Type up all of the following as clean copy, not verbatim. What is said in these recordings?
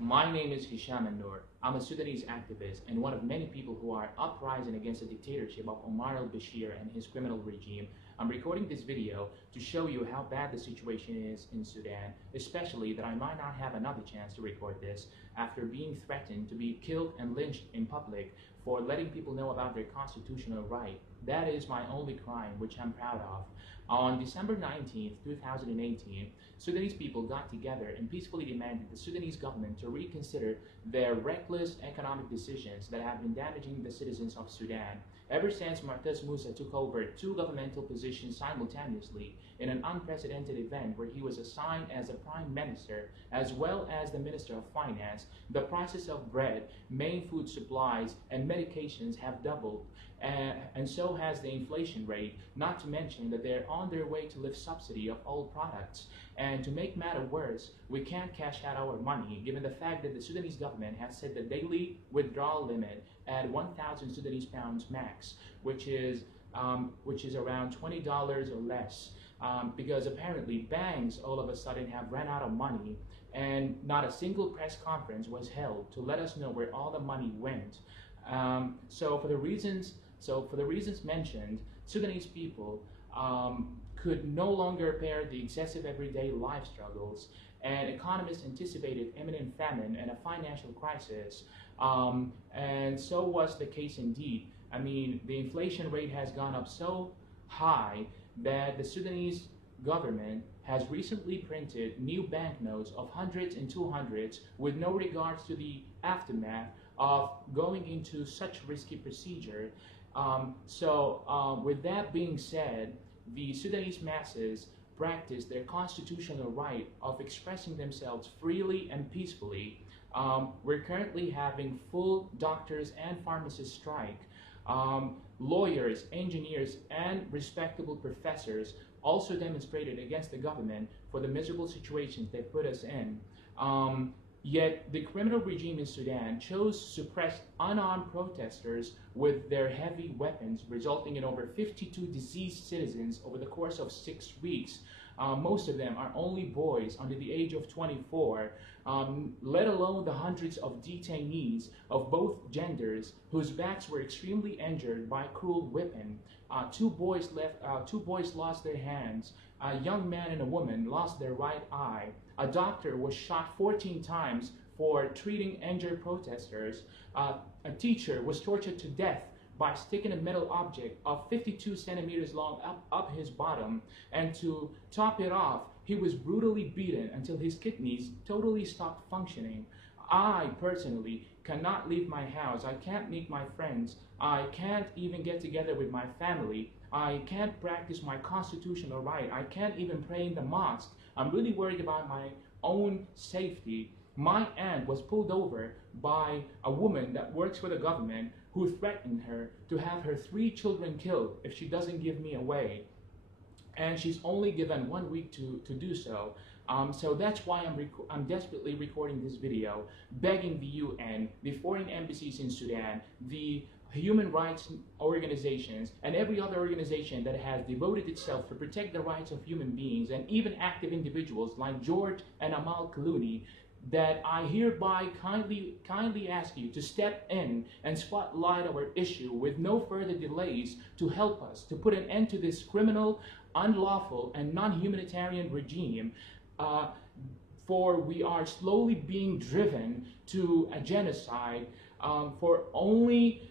My name is Hisham Noor. I'm a Sudanese activist and one of many people who are uprising against the dictatorship of Omar al-Bashir and his criminal regime. I'm recording this video to show you how bad the situation is in Sudan, especially that I might not have another chance to record this after being threatened to be killed and lynched in public for letting people know about their constitutional right. That is my only crime, which I'm proud of. On December 19th, 2018, Sudanese people got together and peacefully demanded the Sudanese government to reconsider their reckless economic decisions that have been damaging the citizens of Sudan. Ever since Mu'taz Musa took over two governmental positions simultaneously in an unprecedented event where he was assigned as a prime minister as well as the minister of finance, the prices of bread, main food supplies, and medications have doubled, and so has the inflation rate, not to mention that they're on their way to lift subsidy of all products. And to make matter worse, we can't cash out our money given the fact that the Sudanese government has set the daily withdrawal limit at 1,000 Sudanese pounds max, which is around $20 or less, because apparently banks all of a sudden have run out of money and not a single press conference was held to let us know where all the money went. So for the reasons mentioned, Sudanese people could no longer bear the excessive everyday life struggles, and economists anticipated imminent famine and a financial crisis, and so was the case indeed. I mean, the inflation rate has gone up so high that the Sudanese government has recently printed new banknotes of hundreds and 200s with no regards to the aftermath of going into such risky procedure. With that being said, the Sudanese masses practice their constitutional right of expressing themselves freely and peacefully. We're currently having full doctors and pharmacists strike. Lawyers, engineers, and respectable professors also demonstrated against the government for the miserable situations they put us in. Yet the criminal regime in Sudan chose to suppress unarmed protesters with their heavy weapons, resulting in over 52 deceased citizens over the course of 6 weeks. Most of them are only boys under the age of 24, let alone the hundreds of detainees of both genders whose backs were extremely injured by cruel whipping. Two boys lost their hands. A young man and a woman lost their right eye. A doctor was shot 14 times for treating injured protesters. A teacher was tortured to death by sticking a metal object of 52 centimeters long up his bottom. And to top it off, he was brutally beaten until his kidneys totally stopped functioning. I personally cannot leave my house. I can't meet my friends. I can't even get together with my family. I can't practice my constitutional right. I can't even pray in the mosque. I'm really worried about my own safety. My aunt was pulled over by a woman that works for the government who threatened her to have her 3 children killed if she doesn't give me away. And she's only given 1 week to do so. So that's why I'm desperately recording this video, begging the UN, the foreign embassies in Sudan, the human rights organizations, and every other organization that has devoted itself to protect the rights of human beings, and even active individuals like George and Amal Clooney, that I hereby kindly ask you to step in and spotlight our issue with no further delays to help us to put an end to this criminal, unlawful, and non-humanitarian regime. For we are slowly being driven to a genocide for only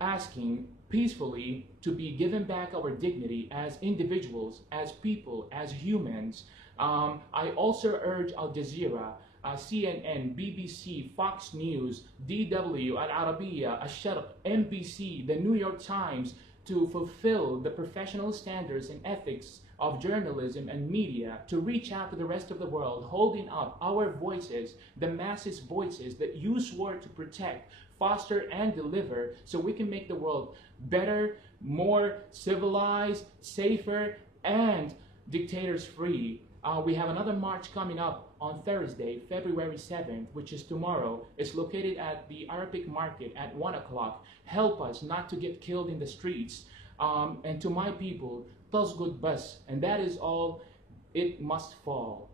asking peacefully to be given back our dignity as individuals, as people, as humans. I also urge Al Jazeera, CNN, BBC, Fox News, DW, Al Arabiya, Al Sharq, NBC, the New York Times to fulfill the professional standards and ethics of journalism and media, to reach out to the rest of the world, holding up our voices, the masses' voices that you swore to protect, foster, and deliver, so we can make the world better, more civilized, safer, and dictators free. We have another march coming up on Thursday, February 7th, which is tomorrow. It's located at the Arabic Market at 1 o'clock. Help us not to get killed in the streets. And to my people, tasgud bas, and that is all, it must fall.